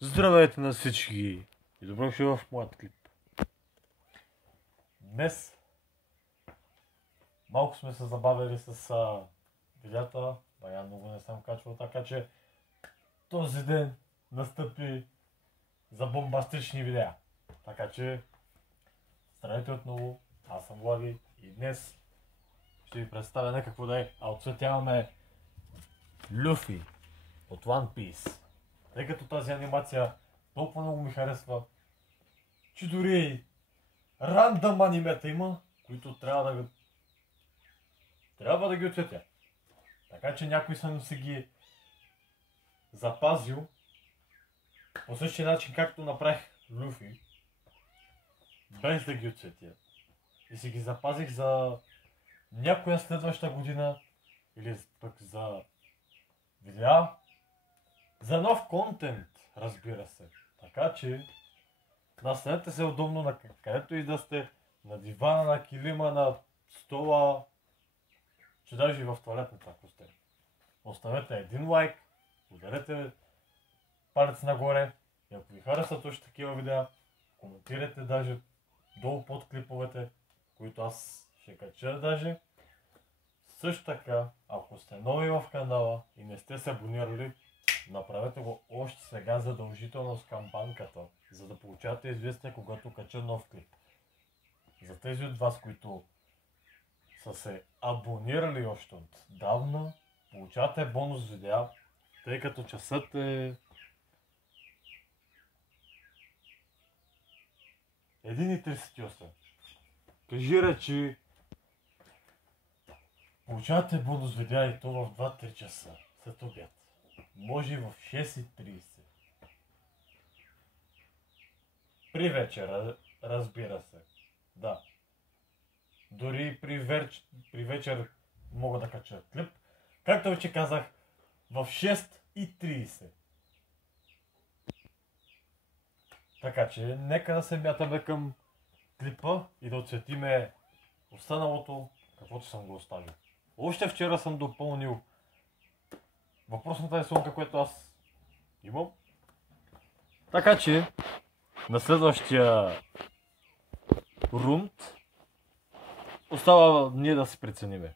Здравейте на всички и добро дошли в моят клип. Днес малко сме се забавили с видеята, я много не съм качвал, така че този ден настъпи за бомбастични видеа. Така че здравейте отново, аз съм Влади и днес ще ви представя не какво да е, а отцветяваме Люфи от One Piece. Тъй като тази анимация толкова много ми харесва, че дори рандъм анимета има, които трябва да ги отцветя. Така че някой съм си ги запазил по същия начин, както направих Люфи, без да ги отцветя. И си ги запазих за някоя следваща година или пък за видеа, за нов контент, разбира се. Така че настанете се удобно на където и да сте, на дивана, на килима, на стола, че даже и в тоалетната, ако сте. Оставете един лайк, ударете палец нагоре и ако ви харесат още такива видеа, коментирайте даже долу под клиповете, които аз ще кача даже. Също така, ако сте нови в канала и не сте се абонирали, направете го още сега задължително с камбанката, за да получавате известие, когато кача нов клип. За тези от вас, които са се абонирали още отдавна, получавате бонус видеа, тъй като часът е 1:38. Кажи речи, получавате бонус видеа и то в 2-3 часа след обяд. Може и в 6:30. При вечера, разбира се. Да. Дори при вечер мога да кача клип. Както вече казах, в 6:30. Така че, нека да се мятаме към клипа и да отсветиме останалото, каквото съм го оставил. Още вчера съм допълнил въпросната рисунка, която аз имам. Така че, на следващия рунд остава ние да се прецениме.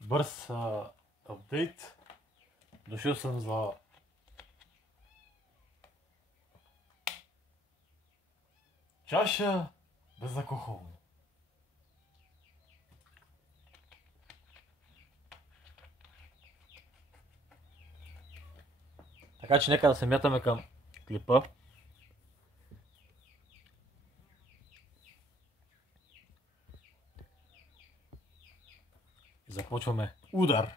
Бърз апдейт. Дошъл съм за чаша безалкохолна. Така че нека да се мятаме към клипа. Започваме удар.